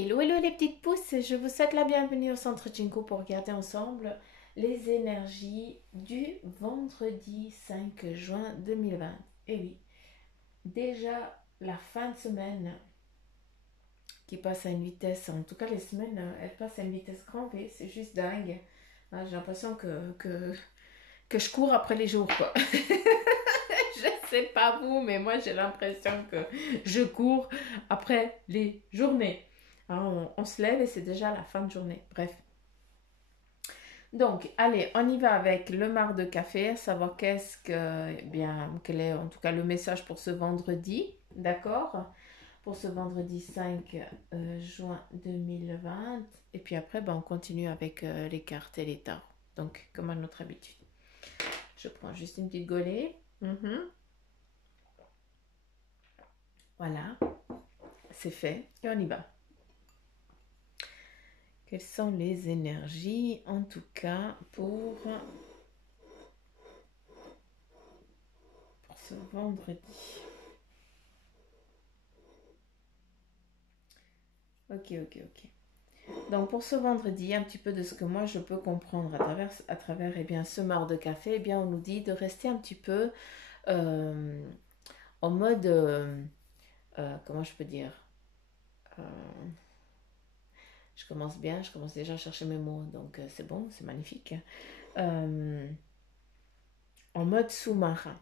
Hello, hello les petites pousses, je vous souhaite la bienvenue au Centre Jinko pour regarder ensemble les énergies du vendredi 5 juin 2020. Et oui, déjà la fin de semaine qui passe à une vitesse, en tout cas les semaines, elles passent à une vitesse grand V, c'est juste dingue. Ah, j'ai l'impression que je cours après les jours, quoi. Je sais pas vous, mais moi j'ai l'impression que je cours après les journées. Hein, on se lève et c'est déjà la fin de journée. Bref. Donc, allez, on y va avec le marc de café, à savoir qu'est-ce que, eh bien, quel est en tout cas le message pour ce vendredi, d'accord? Pour ce vendredi 5 juin 2020. Et puis après, ben, on continue avec les cartes et les tarots. Donc, comme à notre habitude. Je prends juste une petite golée. Voilà, c'est fait et on y va. Quelles sont les énergies, en tout cas, pour ce vendredi? Ok. Donc, pour ce vendredi, un petit peu de ce que moi je peux comprendre à travers eh bien, ce marc de café, eh bien, on nous dit de rester un petit peu euh, en mode, comment je peux dire euh, je commence bien, je commence déjà à chercher mes mots, donc c'est bon, c'est magnifique. Euh, en mode sous-marin.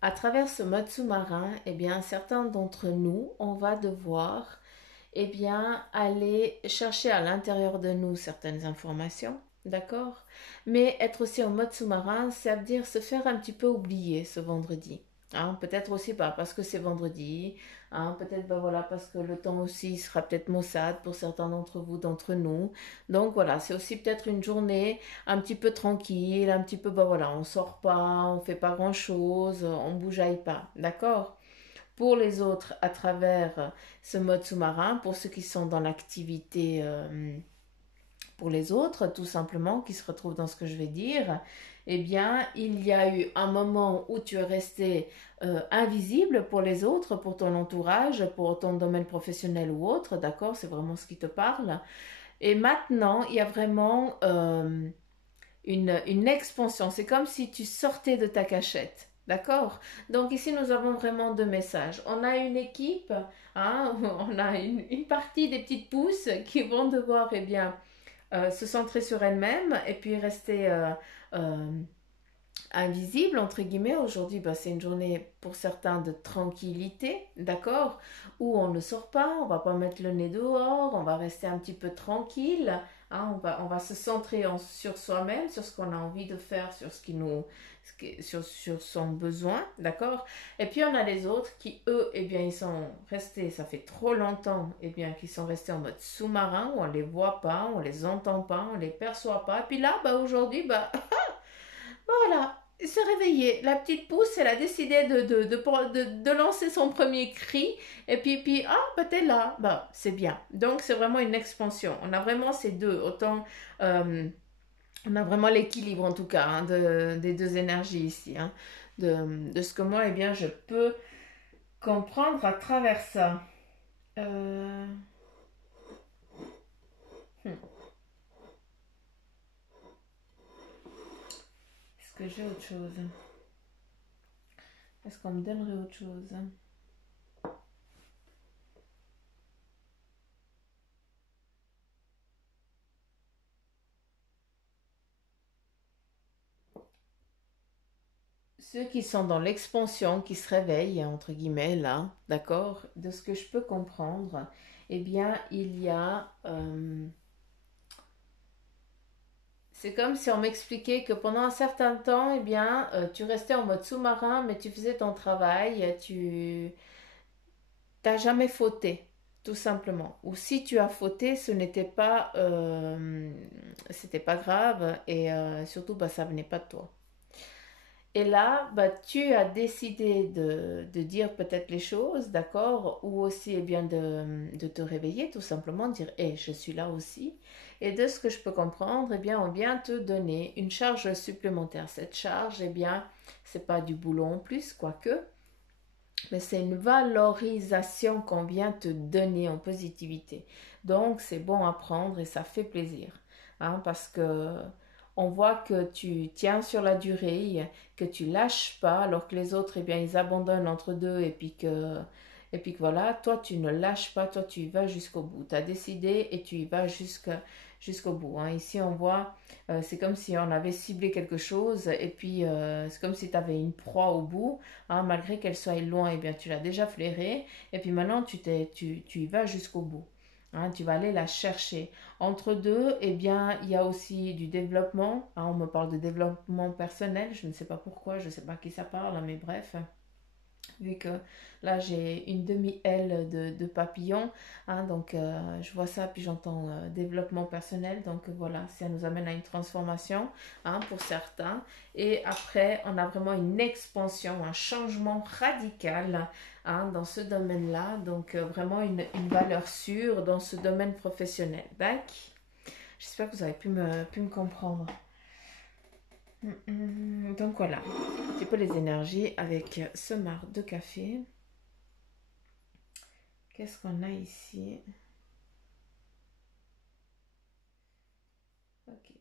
À travers ce mode sous-marin, eh bien, certains d'entre nous, on va devoir eh bien, aller chercher à l'intérieur de nous certaines informations, d'accord? Mais être aussi en mode sous-marin, ça veut dire se faire un petit peu oublier ce vendredi. Hein, peut-être aussi pas parce que c'est vendredi, hein, peut-être ben voilà, parce que le temps aussi sera peut-être maussade pour certains d'entre vous, d'entre nous. Donc voilà, c'est aussi peut-être une journée un petit peu tranquille, un petit peu, ben voilà, on sort pas, on fait pas grand-chose, on bougeaille pas, d'accord? Pour les autres, à travers ce mode sous-marin, pour ceux qui sont dans l'activité, pour les autres, tout simplement, qui se retrouvent dans ce que je vais dire, eh bien, il y a eu un moment où tu es resté invisible pour les autres, pour ton entourage, pour ton domaine professionnel ou autre, d'accord? C'est vraiment ce qui te parle. Et maintenant, il y a vraiment une expansion. C'est comme si tu sortais de ta cachette. D'accord? Donc ici, nous avons vraiment deux messages. On a une équipe, hein, on a une partie des petites pousses qui vont devoir eh bien, se centrer sur elles-mêmes et puis rester euh, invisible, entre guillemets. Aujourd'hui, bah, c'est une journée pour certains de tranquillité, d'accord? Où on ne sort pas, on va pas mettre le nez dehors, on va rester un petit peu tranquille, hein, on va se centrer sur soi-même, sur ce qu'on a envie de faire, sur ce qui nous, sur son besoin, d'accord? Et puis on a les autres qui, eux, eh bien, ils sont restés, ça fait trop longtemps, eh bien, qu'ils sont restés en mode sous-marin, où on les voit pas, on les entend pas, on les perçoit pas. Et puis là, bah, aujourd'hui, bah, voilà, se réveiller. La petite pousse, elle a décidé de lancer son premier cri. Et puis ah, bah t'es là. Bah, c'est bien. Donc, c'est vraiment une expansion. On a vraiment ces deux. Autant, on a vraiment l'équilibre, en tout cas, hein, des deux énergies ici. Hein, de ce que moi, eh bien, je peux comprendre à travers ça. Euh, hmm. Est-ce que j'ai autre chose? Est-ce qu'on me donnerait autre chose? Ceux qui sont dans l'expansion, qui se réveillent, entre guillemets, là, d'accord, de ce que je peux comprendre, eh bien, il y a... c'est comme si on m'expliquait que pendant un certain temps, eh bien, tu restais en mode sous-marin, mais tu faisais ton travail, tu t'as jamais fauté, tout simplement. Ou si tu as fauté, ce n'était pas... c'était pas grave, et surtout, bah, ça venait pas de toi. Et là, bah, tu as décidé de dire peut-être les choses, d'accord? Ou aussi, eh bien, de te réveiller, tout simplement, dire, hé, je suis là aussi. Et de ce que je peux comprendre, eh bien, on vient te donner une charge supplémentaire. Cette charge, eh bien, c'est pas du boulot en plus, quoique. mais c'est une valorisation qu'on vient te donner en positivité. Donc, c'est bon à prendre et ça fait plaisir. Hein, parce que on voit que tu tiens sur la durée, que tu lâches pas, alors que les autres, eh bien, ils abandonnent entre deux et puis que voilà, toi, tu ne lâches pas, toi, tu y vas jusqu'au bout. Tu as décidé et tu y vas jusqu'au bout. Hein. Ici, on voit, c'est comme si on avait ciblé quelque chose et puis c'est comme si tu avais une proie au bout. Hein, malgré qu'elle soit loin, eh bien, tu l'as déjà flairée. Et puis maintenant, tu y vas jusqu'au bout. Hein, tu vas aller la chercher. Entre deux, eh bien, il y a aussi du développement. Hein, on me parle de développement personnel. Je ne sais pas pourquoi, je ne sais pas à qui ça parle, hein, mais bref vu que là j'ai une demi-aile de papillon, hein, donc je vois ça puis j'entends développement personnel, donc voilà, ça nous amène à une transformation, hein, pour certains, et après on a vraiment une expansion, un changement radical, hein, dans ce domaine-là, donc vraiment une valeur sûre dans ce domaine professionnel. D'accord. J'espère que vous avez pu me comprendre. Donc voilà, un petit peu les énergies avec ce marc de café. Qu'est-ce qu'on a ici? Ok.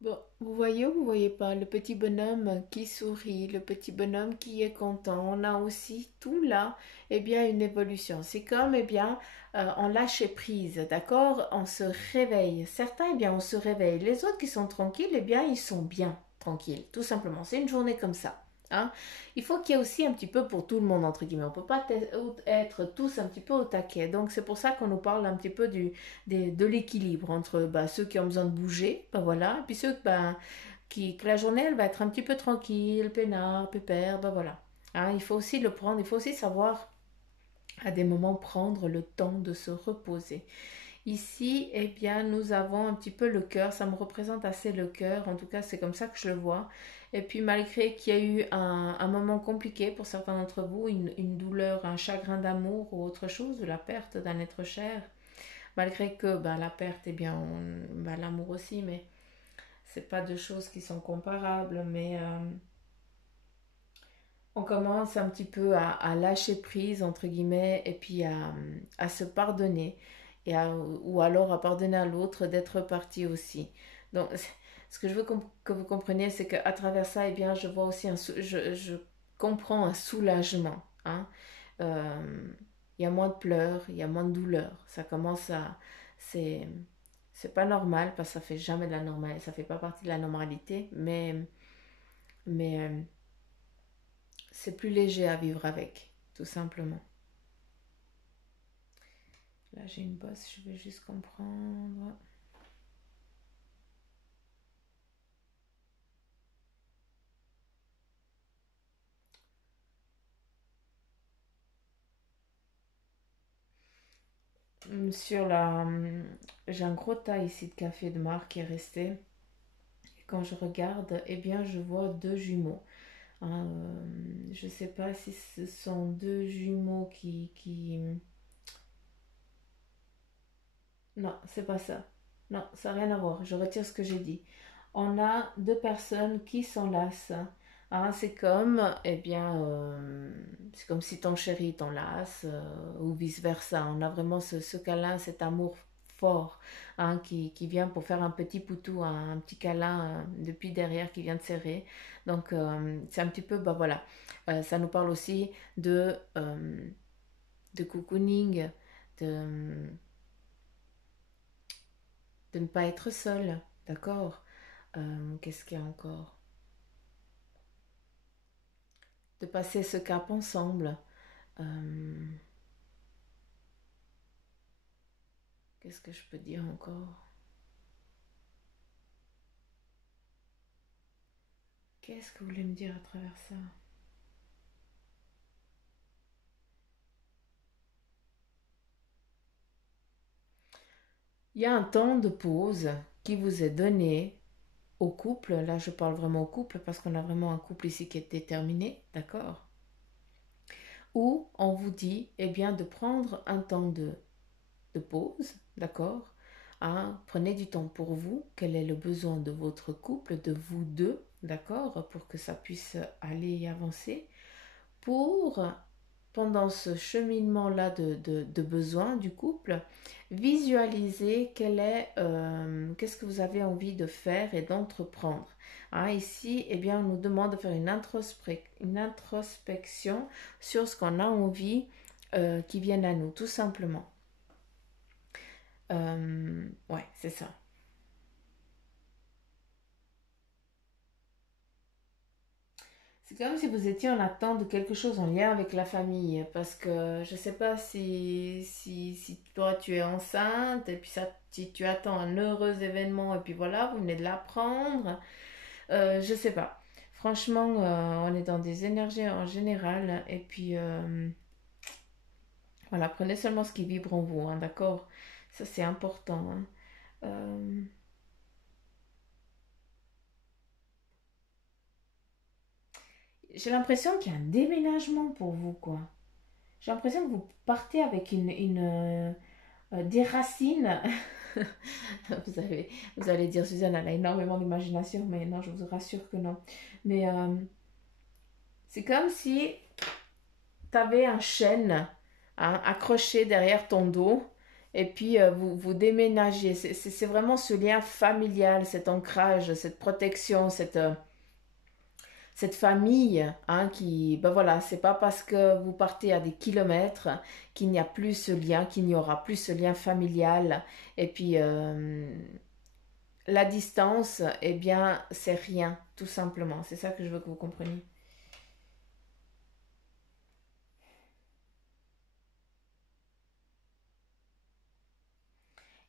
Bon, vous voyez ou vous voyez pas le petit bonhomme qui sourit, le petit bonhomme qui est content. On a aussi tout là, eh bien, une évolution. C'est comme, eh bien, on lâche prise, d'accord? On se réveille. Certains, eh bien, on se réveille. Les autres qui sont tranquilles, eh bien, ils sont bien tranquilles, tout simplement. C'est une journée comme ça. Hein. Il faut qu'il y ait aussi un petit peu pour tout le monde, entre guillemets. On ne peut pas être tous un petit peu au taquet. Donc, c'est pour ça qu'on nous parle un petit peu de l'équilibre entre ceux qui ont besoin de bouger, voilà, et puis ceux que la journée, elle va être un petit peu tranquille, peinard, pépère, voilà. Hein, il faut aussi le prendre, il faut aussi savoir à des moments prendre le temps de se reposer. Ici, eh bien, nous avons un petit peu le cœur, ça me représente assez le cœur, en tout cas c'est comme ça que je le vois. Et puis malgré qu'il y a eu un moment compliqué pour certains d'entre vous, une douleur, un chagrin d'amour ou autre chose, de la perte d'un être cher, malgré que la perte, eh bien, l'amour aussi, mais c'est pas deux choses qui sont comparables, mais on commence un petit peu à lâcher prise, entre guillemets, et puis à se pardonner, ou alors à pardonner à l'autre d'être parti aussi. Donc, ce que je veux que vous compreniez, c'est qu'à travers ça, eh bien, je vois aussi je comprends un soulagement. Hein. Euh, il y a moins de pleurs, il y a moins de douleurs. Ça commence à... C'est, c'est pas normal, parce que ça fait jamais de la normalité, ça fait pas partie de la normalité, mais c'est plus léger à vivre avec, tout simplement. Là, j'ai une bosse, je vais juste comprendre. Sur la... J'ai un gros tas ici de café de marque qui est resté. Et quand je regarde, eh bien, je vois deux jumeaux. Hein, je sais pas si ce sont deux jumeaux qui... Non, c'est pas ça. Non, ça n'a rien à voir. Je retire ce que j'ai dit. On a deux personnes qui s'enlacent. Hein, c'est comme, eh bien, c'est comme si ton chéri t'enlace ou vice-versa. On a vraiment ce câlin, cet amour fort, hein, qui vient pour faire un petit poutou, un petit câlin depuis derrière qui vient de serrer. Donc, c'est un petit peu, voilà. Ça nous parle aussi de cocooning, de, de ne pas être seul, d'accord. Qu'est-ce qu'il y a encore? De passer ce cap ensemble. Euh, Qu'est-ce que je peux dire encore? Qu'est-ce que vous voulez me dire à travers ça? Il y a un temps de pause qui vous est donné au couple. Là, je parle vraiment au couple parce qu'on a vraiment un couple ici qui est déterminé, d'accord? Où on vous dit, eh bien, de prendre un temps de pause, d'accord? hein. Prenez du temps pour vous. Quel est le besoin de votre couple, de vous deux, d'accord, pour que ça puisse aller et avancer. Pour, pendant ce cheminement-là de besoin du couple, visualiser qu'est-ce que vous avez envie de faire et d'entreprendre. Hein, ici, eh bien, on nous demande de faire une introspection sur ce qu'on a envie qui vienne à nous, tout simplement. Ouais, c'est ça. C'est comme si vous étiez en attente de quelque chose en lien avec la famille, parce que je ne sais pas si toi tu es enceinte, et puis ça, si tu attends un heureux événement, et puis voilà, vous venez de l'apprendre, je ne sais pas. Franchement, on est dans des énergies en général, et puis voilà, prenez seulement ce qui vibre en vous, hein, d'accord? Ça c'est important, hein. Euh, j'ai l'impression qu'il y a un déménagement pour vous, quoi. J'ai l'impression que vous partez avec des racines. Vous allez dire, Suzanne, elle a énormément d'imagination, mais non, je vous rassure que non. Mais c'est comme si tu avais un chêne, hein, accroché derrière ton dos, et puis vous déménagez. C'est vraiment ce lien familial, cet ancrage, cette protection, cette famille, hein, qui, ben voilà, c'est pas parce que vous partez à des kilomètres qu'il n'y a plus ce lien, qu'il n'y aura plus ce lien familial. Et puis, la distance, eh bien, c'est rien, tout simplement. C'est ça que je veux que vous compreniez.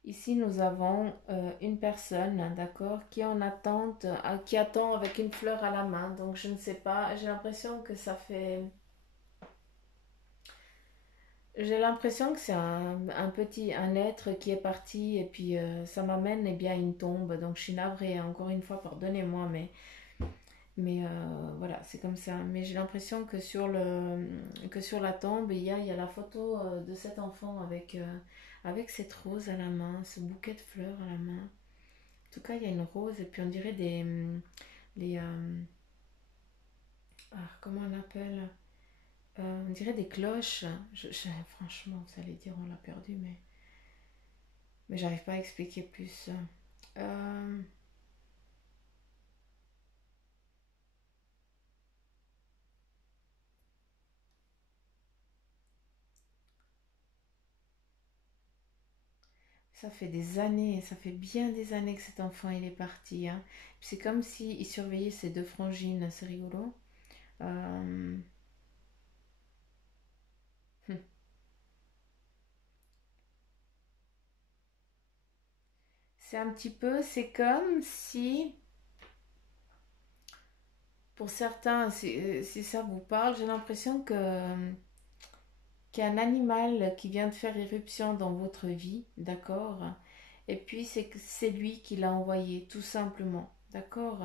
Ici, nous avons une personne, d'accord, qui est en attente, qui attend avec une fleur à la main. Donc, je ne sais pas, j'ai l'impression que ça fait. J'ai l'impression que c'est un être qui est parti et puis ça m'amène eh bien à une tombe. Donc, je suis navrée, hein. Encore une fois, pardonnez-moi, mais voilà, c'est comme ça. Mais j'ai l'impression que sur la tombe, il y a la photo de cet enfant avec cette rose à la main, ce bouquet de fleurs à la main. En tout cas, il y a une rose et puis on dirait les, comment on appelle? On dirait des cloches. Franchement, vous allez dire on l'a perdu, mais j'arrive pas à expliquer plus. Euh, Ça fait des années, ça fait bien des années que cet enfant il est parti, hein. C'est comme si il surveillait ses deux frangines, c'est rigolo. Euh, hum. C'est un petit peu, c'est comme si, pour certains, si ça vous parle, j'ai l'impression qu'il y a un animal qui vient de faire irruption dans votre vie, d'accord? Et puis c'est que c'est lui qui l'a envoyé, tout simplement, d'accord?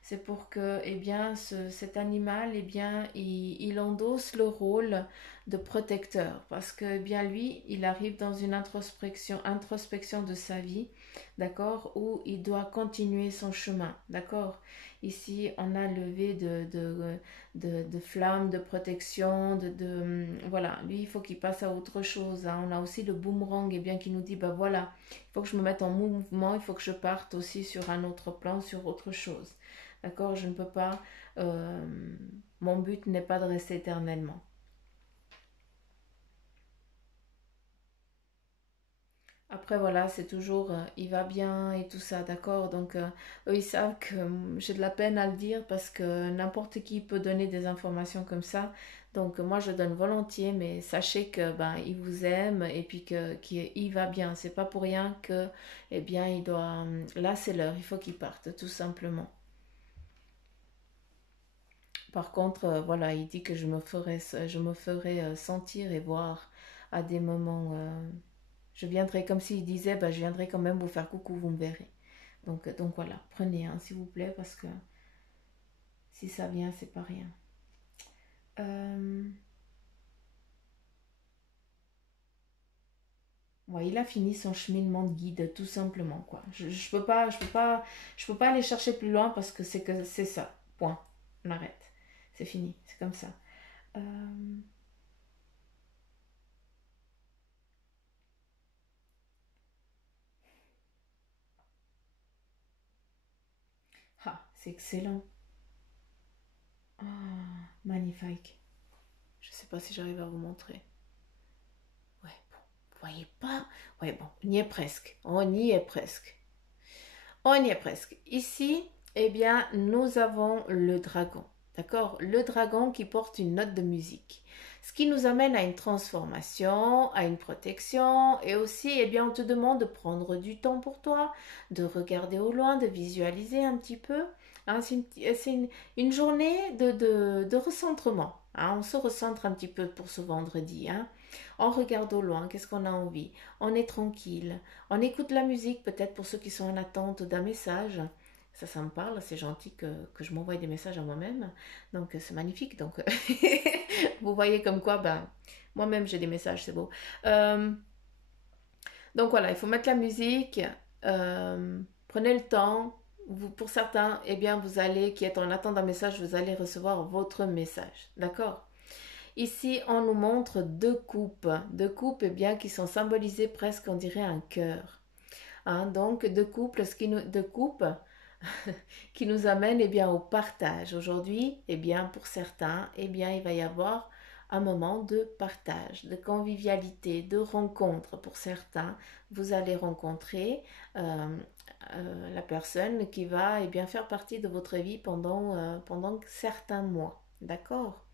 C'est pour que, eh bien, cet animal, eh bien, il endosse le rôle de protecteur, parce que, eh bien, lui, il arrive dans une introspection de sa vie, d'accord, où il doit continuer son chemin, d'accord. Ici, on a levé de flammes, de protection, voilà, lui, il faut qu'il passe à autre chose, hein. On a aussi le boomerang, eh bien, qui nous dit, bah voilà, il faut que je me mette en mouvement, il faut que je parte aussi sur un autre plan, sur autre chose. D'accord? Je ne peux pas. euh, Mon but n'est pas de rester éternellement. Après, voilà, c'est toujours il va bien et tout ça, d'accord? Donc, eux, ils savent que j'ai de la peine à le dire parce que n'importe qui peut donner des informations comme ça. Donc, moi, je donne volontiers, mais sachez que ben, il vous aime et puis qu'il va bien. C'est pas pour rien que, eh bien, il doit. Là, c'est l'heure, il faut qu'il parte, tout simplement. Par contre, voilà, il dit que je me ferai sentir et voir à des moments. Je viendrai comme s'il disait, bah, je viendrai quand même vous faire coucou, vous me verrez. Donc voilà, prenez, hein, s'il vous plaît, parce que si ça vient, c'est pas rien. Euh, Ouais, il a fini son cheminement de guide, tout simplement, quoi. Je peux pas aller chercher plus loin parce que c'est ça. Point. On arrête. C'est fini. C'est comme ça. Euh, Ah, c'est excellent. Ah, magnifique. Je sais pas si j'arrive à vous montrer. Ouais, bon. Vous voyez pas? Ouais, bon, on y est presque. On y est presque. On y est presque. Ici, eh bien, nous avons le dragon. D'accord? Le dragon qui porte une note de musique. Ce qui nous amène à une transformation, à une protection, et aussi, eh bien, on te demande de prendre du temps pour toi, de regarder au loin, de visualiser un petit peu. Hein, une journée de recentrement. Hein, on se recentre un petit peu pour ce vendredi. Hein. On regarde au loin, qu'est-ce qu'on a envie? On est tranquille. On écoute la musique, peut-être pour ceux qui sont en attente d'un message. Ça me parle, c'est gentil que je m'envoie des messages à moi-même. Donc, c'est magnifique. Donc, vous voyez comme quoi, ben, moi-même, j'ai des messages, c'est beau. Euh, donc, voilà, il faut mettre la musique. Prenez le temps. Vous, pour certains, eh bien, vous allez, qui êtes en attente d'un message, vous allez recevoir votre message. D'accord? Ici, on nous montre deux coupes eh bien, qui sont symbolisées presque, on dirait, un cœur. Hein, donc, deux coupes qui nous amène eh bien, au partage. Aujourd'hui, eh bien, pour certains, eh bien, il va y avoir un moment de partage, de convivialité, de rencontre. Pour certains, vous allez rencontrer la personne qui va eh bien, faire partie de votre vie pendant certains mois. D'accord?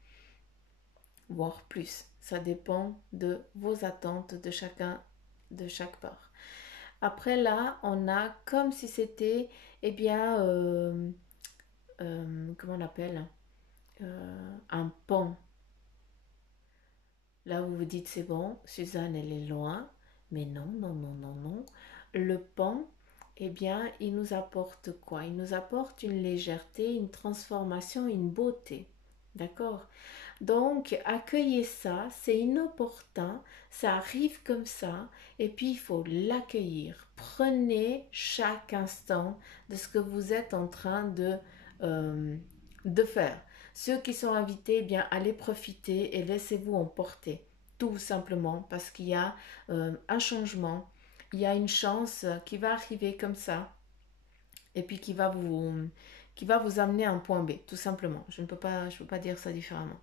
Voire plus. Ça dépend de vos attentes de chacun, de chaque part. Après là, on a comme si c'était, eh bien, comment on appelle, un pont. Là, vous vous dites, c'est bon, Suzanne, elle est loin. Mais non, non, non, non, non. Le pont, eh bien, il nous apporte quoi? Il nous apporte une légèreté, une transformation, une beauté. D'accord? Donc, accueillez ça, c'est inopportun, ça arrive comme ça, et puis il faut l'accueillir. Prenez chaque instant de ce que vous êtes en train euh, de faire. Ceux qui sont invités, eh bien, allez profiter et laissez-vous emporter, tout simplement, parce qu'il y a un changement, il y a une chance qui va arriver comme ça, et puis qui va vous amener à un point B, tout simplement. Je peux pas dire ça différemment.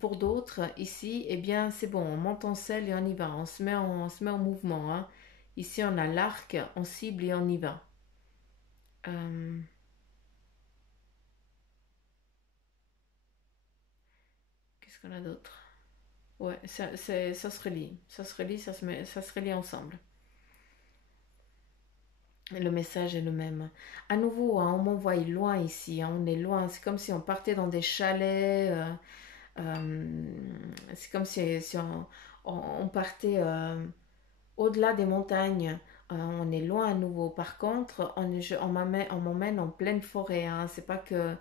Pour d'autres, ici, eh bien, c'est bon, on monte en selle et on y va. On se met en mouvement. Hein. Ici, on a l'arc, on cible et on y va. Euh, Qu'est-ce qu'on a d'autre? Ouais, ça se relie. Ça se relie, ça se relie ensemble. Et le message est le même. À nouveau, hein, on m'envoie loin ici. Hein, on est loin. C'est comme si on partait dans des chalets. C'est comme si on partait au-delà des montagnes. On est loin à nouveau. Par contre, on m'emmène en pleine forêt. Hein. C'est pas que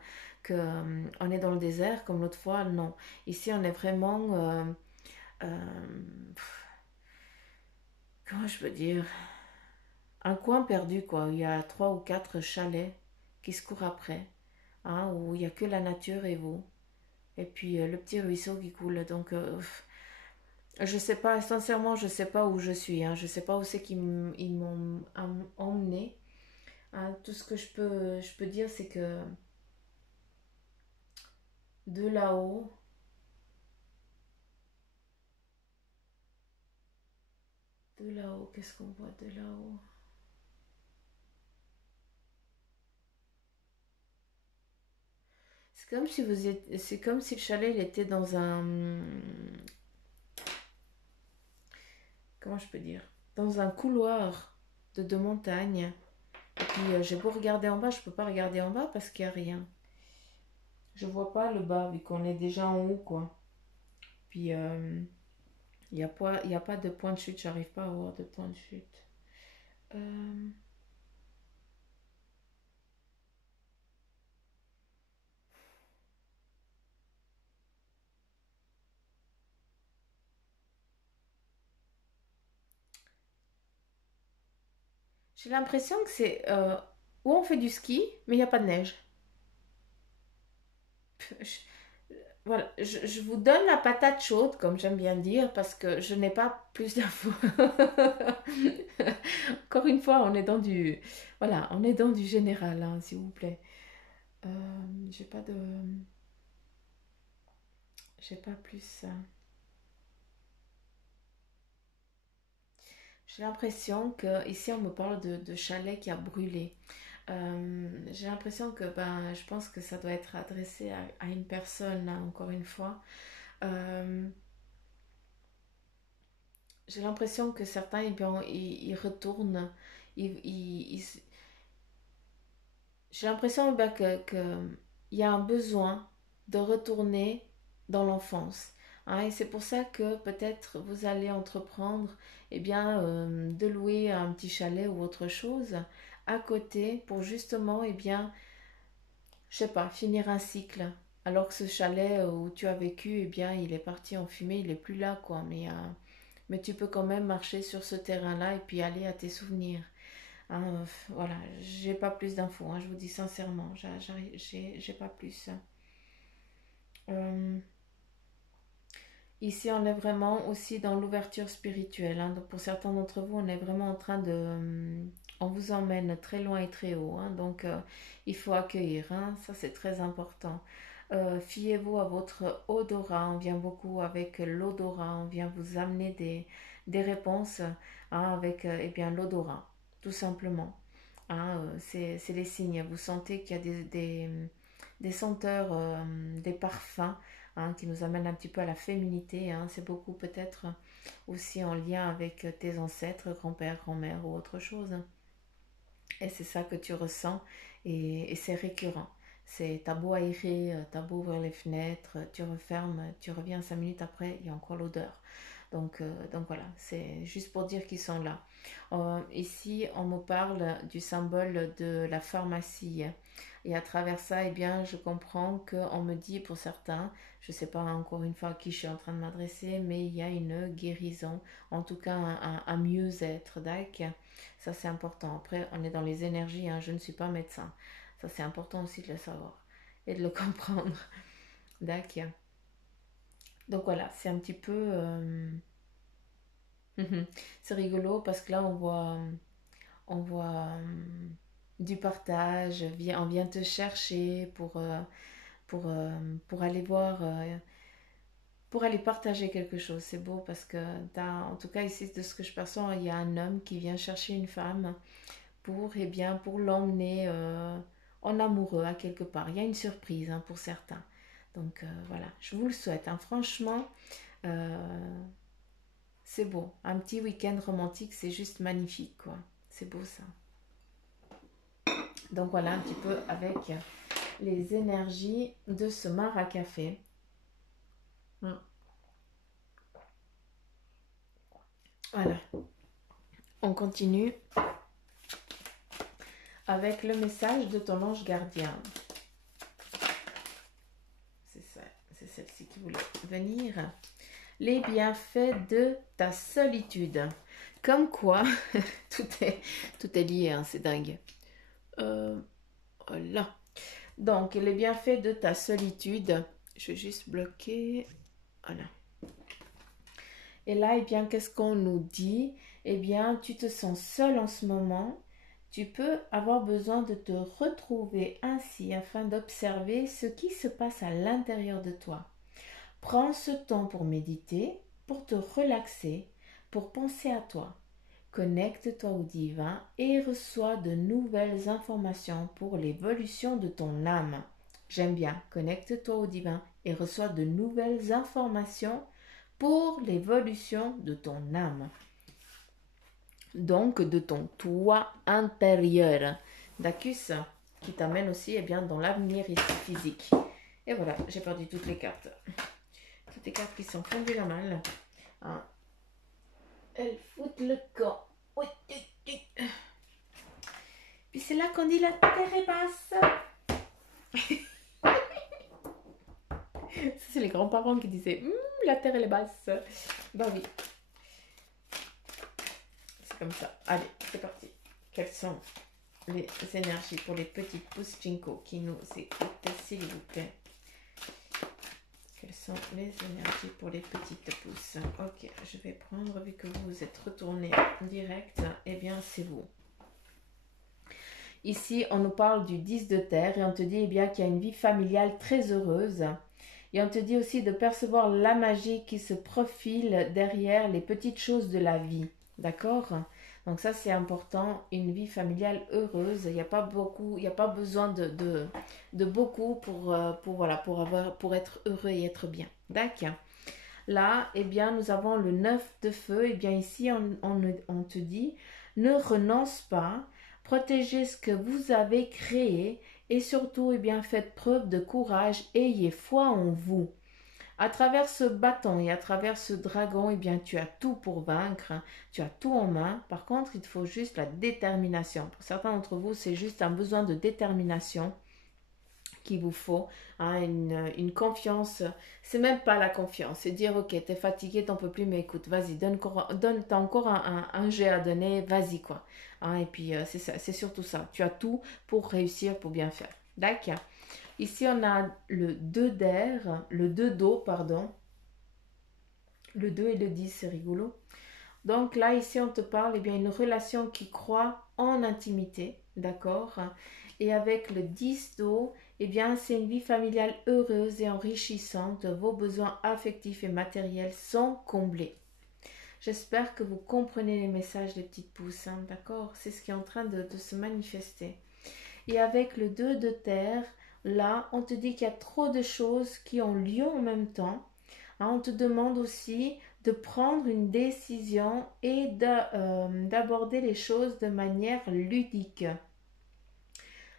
on est dans le désert comme l'autre fois. Non. Ici, on est vraiment. Comment je peux dire? Un coin perdu, quoi. Il y a trois ou quatre chalets qui se courent après. Hein, où il n'y a que la nature et vous. Et puis le petit ruisseau qui coule. Donc, je sais pas, sincèrement, je sais pas où je suis. Hein. Je sais pas où c'est ils m'ont emmené. Hein. Tout ce que je peux dire, c'est que de là-haut, qu'est-ce qu'on voit de là-haut? C'est comme si le chalet il était dans un, comment je peux dire, dans un couloir de montagne. Et puis j'ai beau regarder en bas, je peux pas regarder en bas parce qu'il y a rien. Je vois pas le bas vu qu'on est déjà en haut, quoi. Puis il y a pas de point de chute, j'arrive pas à avoir de point de chute. Euh, J'ai l'impression que c'est où on fait du ski, mais il n'y a pas de neige. Je- voilà, je vous donne la patate chaude, comme j'aime bien dire, parce que je n'ai pas plus d'infos. Encore une fois, on est dans du, voilà, on est dans du général, hein, s'il vous plaît. Euh, j'ai pas de, j'ai pas plus. J'ai l'impression que ici on me parle de chalet qui a brûlé. J'ai l'impression que ben, je pense que ça doit être adressé à une personne, hein, encore une fois. Euh, j'ai l'impression que certains, eh bien, ils retournent. Ils- j'ai l'impression ben, il y a un besoin de retourner dans l'enfance. Hein, et c'est pour ça que peut-être vous allez entreprendre eh bien, de louer un petit chalet ou autre chose à côté pour justement eh bien, je sais pas, finir un cycle. Alors que ce chalet où tu as vécu, eh bien, il est parti en fumée, il est plus là, quoi. Mais tu peux quand même marcher sur ce terrain-là et puis aller à tes souvenirs. Hein, voilà, j'ai pas plus d'infos, hein, je vous dis sincèrement, j'ai pas plus. Euh, Ici, on est vraiment aussi dans l'ouverture spirituelle. Hein. Donc, pour certains d'entre vous, on est vraiment en train de... on vous emmène très loin et très haut. Hein. Donc, il faut accueillir. Hein. Ça, c'est très important. Fiez-vous à votre odorat. On vient beaucoup avec l'odorat. On vient vous amener des réponses hein, avec eh bien, l'odorat, tout simplement. Hein, c'est les signes. Vous sentez qu'il y a des senteurs, des parfums hein, qui nous amènent un petit peu à la féminité. Hein. C'est beaucoup peut-être aussi en lien avec tes ancêtres, grand-père, grand-mère ou autre chose. Et c'est ça que tu ressens et c'est récurrent. C'est t'as beau aérer, t'as beau ouvrir les fenêtres, tu refermes, tu reviens 5 minutes après, il y a encore l'odeur. Donc voilà, c'est juste pour dire qu'ils sont là. Ici, on me parle du symbole de la pharmacie. Et à travers ça, eh bien, je comprends qu'on me dit pour certains, je ne sais pas encore une fois à qui je suis en train de m'adresser, mais il y a une guérison, en tout cas un mieux-être, d'accord. Ça, c'est important. Après, on est dans les énergies, hein, je ne suis pas médecin. Ça, c'est important aussi de le savoir et de le comprendre, d'accord. Donc voilà, c'est un petit peu... c'est rigolo parce que là, on voit du partage, on vient te chercher pour, euh, pour aller voir, pour aller partager quelque chose. C'est beau parce que, en tout cas ici, de ce que je perçois, il y a un homme qui vient chercher une femme pour, eh bien, pour l'emmener en amoureux à quelque part. Il y a une surprise hein, pour certains. Donc voilà, je vous le souhaite. Hein. Franchement, euh, c'est beau. Un petit week-end romantique, c'est juste magnifique, quoi. C'est beau ça. Donc voilà un petit peu avec les énergies de ce mar à café. Voilà, on continue avec le message de ton ange gardien. C'est ça, c'est celle-ci qui voulait venir. Les bienfaits de ta solitude. Comme quoi, tout est lié, hein, c'est dingue. Voilà. Donc, les bienfaits de ta solitude. Je vais juste bloquer. Voilà. Et là, eh bien, qu'est-ce qu'on nous dit? Eh bien, tu te sens seul en ce moment. Tu peux avoir besoin de te retrouver ainsi afin d'observer ce qui se passe à l'intérieur de toi. Prends ce temps pour méditer, pour te relaxer, pour penser à toi. Connecte-toi au divin et reçois de nouvelles informations pour l'évolution de ton âme. J'aime bien. Connecte-toi au divin et reçois de nouvelles informations pour l'évolution de ton âme. Donc de ton toi intérieur. D'acus qui t'amène aussi eh bien, dans l'avenir ici physique. Et voilà, j'ai perdu toutes les cartes. Toutes les cartes qui sont fondues la malle. Hein. Elles foutent le camp. Oui, puis c'est là qu'on dit la terre est basse. Ça, c'est les grands-parents qui disaient la terre elle est basse. Bah oui. C'est comme ça. Allez, c'est parti. Quelles sont les énergies pour les petites pousses Jinko qui nous écoutent, s'il vous plaît? Quelles sont les énergies pour les petites pousses? Ok, je vais prendre, vu que vous êtes retourné direct, eh bien c'est vous. Ici, on nous parle du 10 de terre et on te dit eh bien qu'il y a une vie familiale très heureuse. Et on te dit aussi de percevoir la magie qui se profile derrière les petites choses de la vie. D'accord? Donc ça, c'est important. Une vie familiale heureuse. Il n'y a pas beaucoup, il n'y a pas besoin de beaucoup pour être heureux et être bien. D'accord? Là, eh bien, nous avons le 9 de feu. Eh bien, ici, on te dit, ne renonce pas, protégez ce que vous avez créé et surtout, eh bien, faites preuve de courage, ayez foi en vous. À travers ce bâton et à travers ce dragon, eh bien, tu as tout pour vaincre, tu as tout en main. Par contre, il te faut juste la détermination. Pour certains d'entre vous, c'est juste un besoin de détermination qu'il vous faut, hein, une confiance. C'est même pas la confiance, c'est dire ok, t'es fatigué, t'en peux plus, mais écoute, vas-y, t'as encore un jet à donner, vas-y quoi. Hein, et puis c'est ça, c'est surtout ça. Tu as tout pour réussir, pour bien faire. D'accord. Ici on a le 2 d'air, le 2 d'eau, pardon. Le 2 et le 10, c'est rigolo. Donc là, ici, on te parle, eh bien, une relation qui croit en intimité, d'accord? Et avec le 10 d'eau, eh bien, c'est une vie familiale heureuse et enrichissante. Vos besoins affectifs et matériels sont comblés. J'espère que vous comprenez les messages des petites pousses, hein, d'accord? C'est ce qui est en train de se manifester. Et avec le 2 de terre, là, on te dit qu'il y a trop de choses qui ont lieu en même temps. Hein, on te demande aussi de prendre une décision et d'aborder les choses de manière ludique.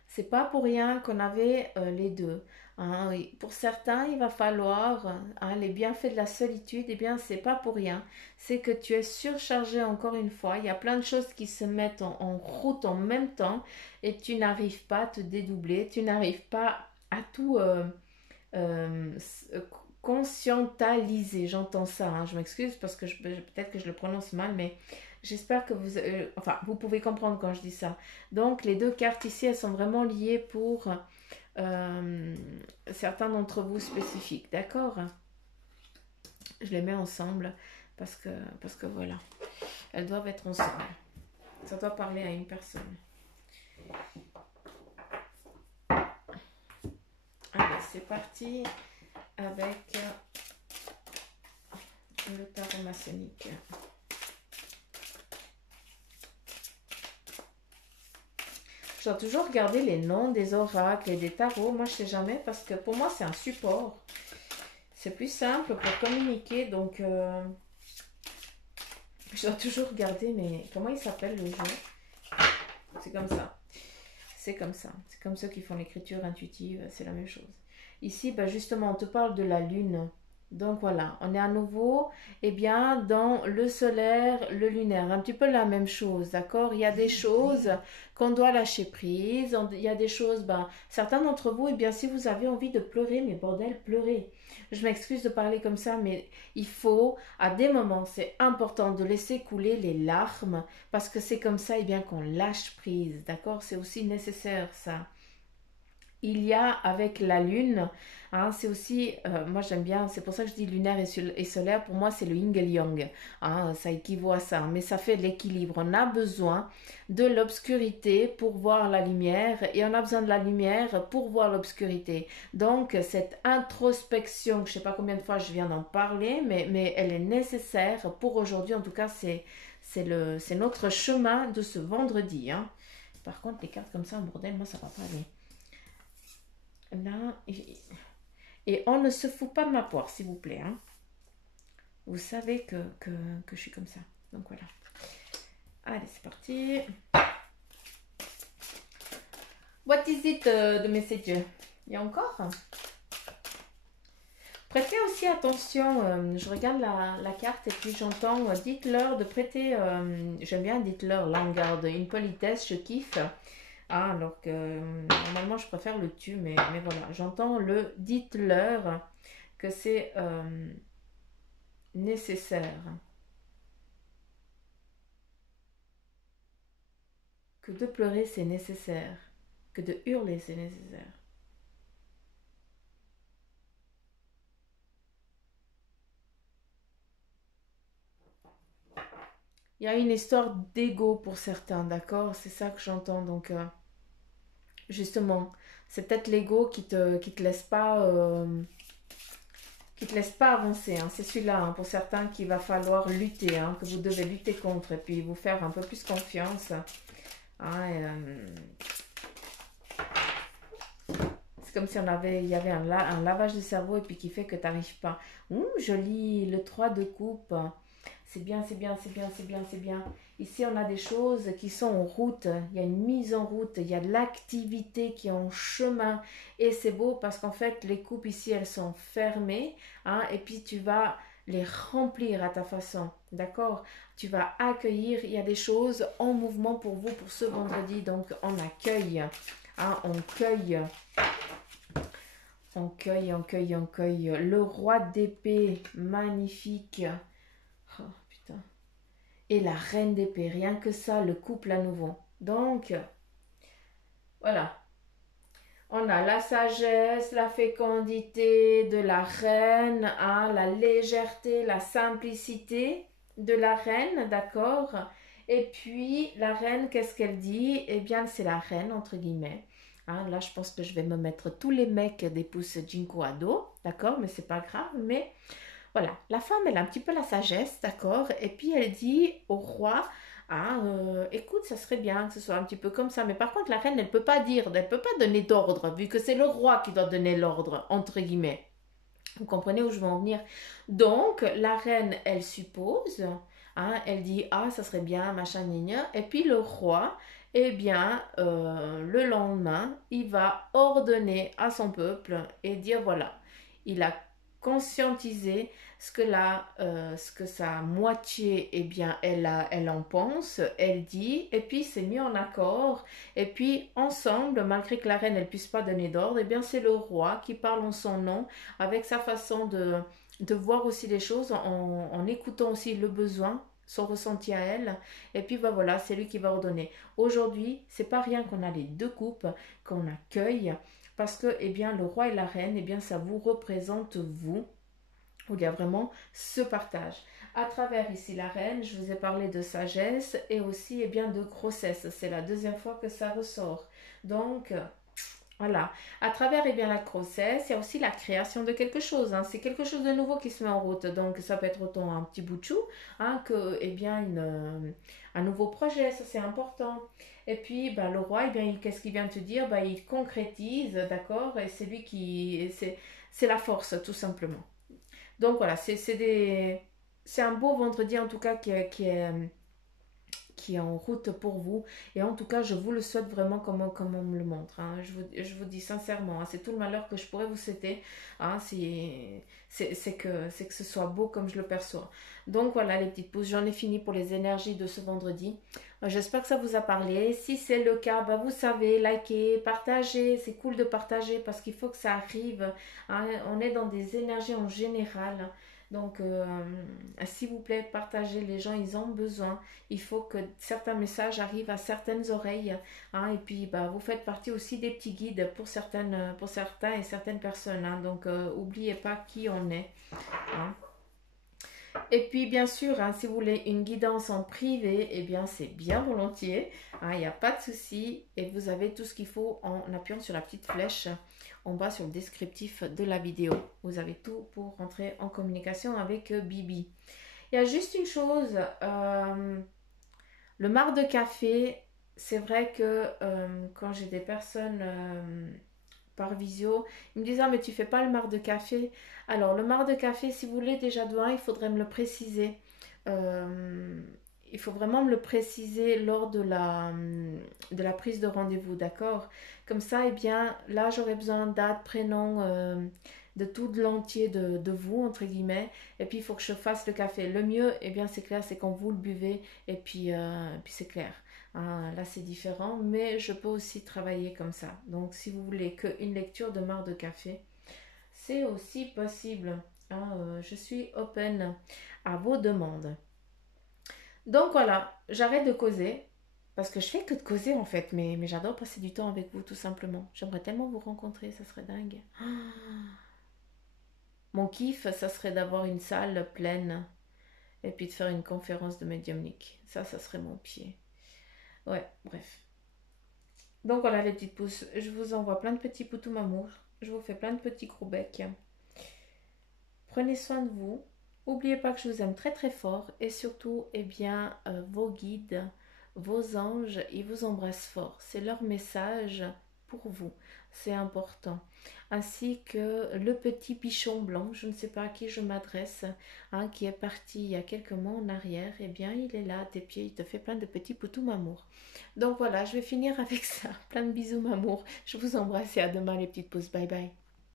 C'est pas pour rien qu'on avait les deux. Hein. Pour certains, il va falloir les bienfaits de la solitude. Eh bien, c'est pas pour rien. C'est que tu es surchargé encore une fois. Il y a plein de choses qui se mettent en route en même temps et tu n'arrives pas à te dédoubler. Tu n'arrives pas à tout euh, conscientaliser. J'entends ça. Hein. Je m'excuse parce que peut-être que je le prononce mal, mais j'espère que vous pouvez comprendre quand je dis ça. Donc, les deux cartes ici, elles sont vraiment liées pour certains d'entre vous spécifiques. D'accord? Je les mets ensemble parce que voilà. Elles doivent être ensemble. Ça doit parler à une personne. Allez, c'est parti avec le tarot maçonnique. Je dois toujours regarder les noms des oracles et des tarots. Moi, je ne sais jamais parce que pour moi, c'est un support. C'est plus simple pour communiquer. Donc, je dois toujours regarder. Mais comment il s'appelle le jeu? C'est comme ça. C'est comme ça. C'est comme ceux qui font l'écriture intuitive. C'est la même chose. Ici, ben justement, on te parle de la lune. Donc voilà, on est à nouveau bien, dans le solaire, le lunaire, un petit peu la même chose, d'accord? Il y a des choses qu'on doit lâcher prise, il y a des choses, certains d'entre vous, bien, si vous avez envie de pleurer, mais bordel, pleurez. Je m'excuse de parler comme ça, mais il faut, à des moments, c'est important de laisser couler les larmes, parce que c'est comme ça, bien, qu'on lâche prise, d'accord? C'est aussi nécessaire, ça. Il y a avec la lune, hein, c'est aussi, moi j'aime bien, c'est pour ça que je dis lunaire et solaire, pour moi c'est le yin et le yang, hein, ça équivaut à ça, mais ça fait l'équilibre. On a besoin de l'obscurité pour voir la lumière et on a besoin de la lumière pour voir l'obscurité. Donc cette introspection, je ne sais pas combien de fois je viens d'en parler, mais elle est nécessaire pour aujourd'hui, en tout cas c'est notre chemin de ce vendredi. Hein. Par contre les cartes comme ça, bordel, moi ça va pas aller. Là, et on ne se fout pas de ma poire, s'il vous plaît. Hein. Vous savez que je suis comme ça. Donc voilà. Allez, c'est parti. What is it, the message? Il y a encore? Prêtez aussi attention. Je regarde la carte et puis j'entends, dites-leur de prêter, j'aime bien dites-leur, là on garde une politesse, je kiffe. Ah, alors que normalement je préfère le tu, mais voilà, j'entends le dites-leur que c'est nécessaire. que de pleurer c'est nécessaire, que de hurler c'est nécessaire. Il y a une histoire d'ego pour certains, d'accord? C'est ça que j'entends. Donc, justement, c'est peut-être l'ego qui te laisse pas, qui te laisse pas avancer. Hein. C'est celui-là, hein, pour certains, qu'il va falloir lutter, hein, que vous devez lutter contre et puis vous faire un peu plus confiance. Hein, c'est comme si il y avait un lavage de cerveau et puis qui fait que tu n'arrives pas. Ouh, joli, le 3 de coupe. C'est bien, c'est bien, c'est bien, c'est bien, c'est bien. Ici, on a des choses qui sont en route. Il y a une mise en route. Il y a de l'activité qui est en chemin. Et c'est beau parce qu'en fait, les coupes ici, elles sont fermées. Hein, et puis, tu vas les remplir à ta façon. D'accord? Tu vas accueillir. Il y a des choses en mouvement pour vous pour ce vendredi. Donc, on accueille. Hein, on cueille. On cueille, on cueille, on cueille. Le roi d'épée, magnifique. Oh, putain. Et la reine d'épée, rien que ça, le couple à nouveau. Donc, voilà. On a la sagesse, la fécondité de la reine, hein, la légèreté, la simplicité de la reine, d'accord? Et puis, la reine, qu'est-ce qu'elle dit? Eh bien, c'est la reine, entre guillemets. Hein, là, je pense que je vais me mettre tous les mecs des pouces Jinko à dos, d'accord? Mais c'est pas grave, mais voilà, la femme, elle a un petit peu la sagesse, d'accord? Et puis elle dit au roi, ah, écoute, ça serait bien que ce soit un petit peu comme ça. Mais par contre, la reine, elle ne peut pas dire, elle ne peut pas donner d'ordre, vu que c'est le roi qui doit donner l'ordre, entre guillemets. Vous comprenez où je veux en venir? Donc, la reine, elle suppose, hein, elle dit, ah, ça serait bien, machin, gna. Et puis le roi, eh bien, le lendemain, il va ordonner à son peuple et dire, voilà, il a conscientisé ce que sa moitié, eh bien, elle en pense, elle dit, et puis c'est mis en accord, et puis ensemble, malgré que la reine, elle puisse pas donner d'ordre, eh bien, c'est le roi qui parle en son nom, avec sa façon de voir aussi les choses, en écoutant aussi le besoin, son ressenti à elle, et puis bah voilà, c'est lui qui va ordonner. Aujourd'hui, c'est pas rien qu'on a les deux coupes, qu'on accueille, parce que eh bien, le roi et la reine, eh bien, ça vous représente vous, où il y a vraiment ce partage. À travers ici la reine, je vous ai parlé de sagesse et aussi eh bien, de grossesse. C'est la deuxième fois que ça ressort. Donc, voilà. À travers eh bien, la grossesse, il y a aussi la création de quelque chose. Hein. C'est quelque chose de nouveau qui se met en route. Donc, ça peut être autant un petit bout de chou hein, que eh bien, un nouveau projet. Ça, c'est important. Et puis, ben, le roi, eh bien, qu'est-ce qu'il vient de te dire? Ben, il concrétise, d'accord? Et c'est lui qui... C'est la force, tout simplement. Donc, voilà, c'est un beau vendredi, en tout cas, qui est en route pour vous. Et en tout cas, je vous le souhaite vraiment comme on me le montre. Hein. Je vous dis sincèrement, hein, c'est tout le malheur que je pourrais vous souhaiter. Hein, c'est que ce soit beau comme je le perçois. Donc voilà les petites pouces, j'en ai fini pour les énergies de ce vendredi. J'espère que ça vous a parlé. Si c'est le cas, bah, vous savez, likez, partagez. C'est cool de partager parce qu'il faut que ça arrive. Hein. On est dans des énergies en général. Donc, s'il vous plaît, partagez. Les gens, ils ont besoin. Il faut que certains messages arrivent à certaines oreilles. Hein, et puis, bah, vous faites partie aussi des petits guides pour certains et certaines personnes. Hein, donc, n'oubliez pas qui on est. Hein. Et puis, bien sûr, hein, si vous voulez une guidance en privé, eh bien, c'est bien volontiers. Hein, il n'y a pas de souci. Et vous avez tout ce qu'il faut en appuyant sur la petite flèche en bas sur le descriptif de la vidéo. Vous avez tout pour rentrer en communication avec Bibi. Il y a juste une chose, le marc de café, c'est vrai que quand j'ai des personnes par visio, ils me disent ah mais tu fais pas le marc de café. Alors le marc de café, si vous voulez déjà de un, il faudrait me le préciser. Euh, il faut vraiment me le préciser lors de la prise de rendez-vous, d'accord? Comme ça, eh bien, là, j'aurais besoin date, prénom, de tout de l'entier de vous, entre guillemets. Et puis, il faut que je fasse le café. Le mieux, eh bien, c'est clair, c'est quand vous le buvez. Et puis c'est clair. Hein, là, c'est différent, mais je peux aussi travailler comme ça. Donc, si vous voulez qu'une lecture de marc de café, c'est aussi possible. Hein, je suis open à vos demandes. Donc voilà, j'arrête de causer. Parce que je fais que de causer en fait, mais j'adore passer du temps avec vous tout simplement. J'aimerais tellement vous rencontrer, ça serait dingue. Ah, mon kiff, ça serait d'avoir une salle pleine et puis de faire une conférence de médiumnique. Ça serait mon pied. Ouais, bref. Donc voilà les petites pousses, je vous envoie plein de petits poutous amour. Je vous fais plein de petits gros becs. Prenez soin de vous. N'oubliez pas que je vous aime très très fort et surtout, eh bien, vos guides, vos anges, ils vous embrassent fort. C'est leur message pour vous. C'est important. Ainsi que le petit bichon blanc, je ne sais pas à qui je m'adresse, hein, qui est parti il y a quelques mois en arrière, eh bien, il est là à tes pieds, il te fait plein de petits poutous mamour. Donc voilà, je vais finir avec ça. Plein de bisous mamour. Je vous embrasse et à demain les petites pousses. Bye bye.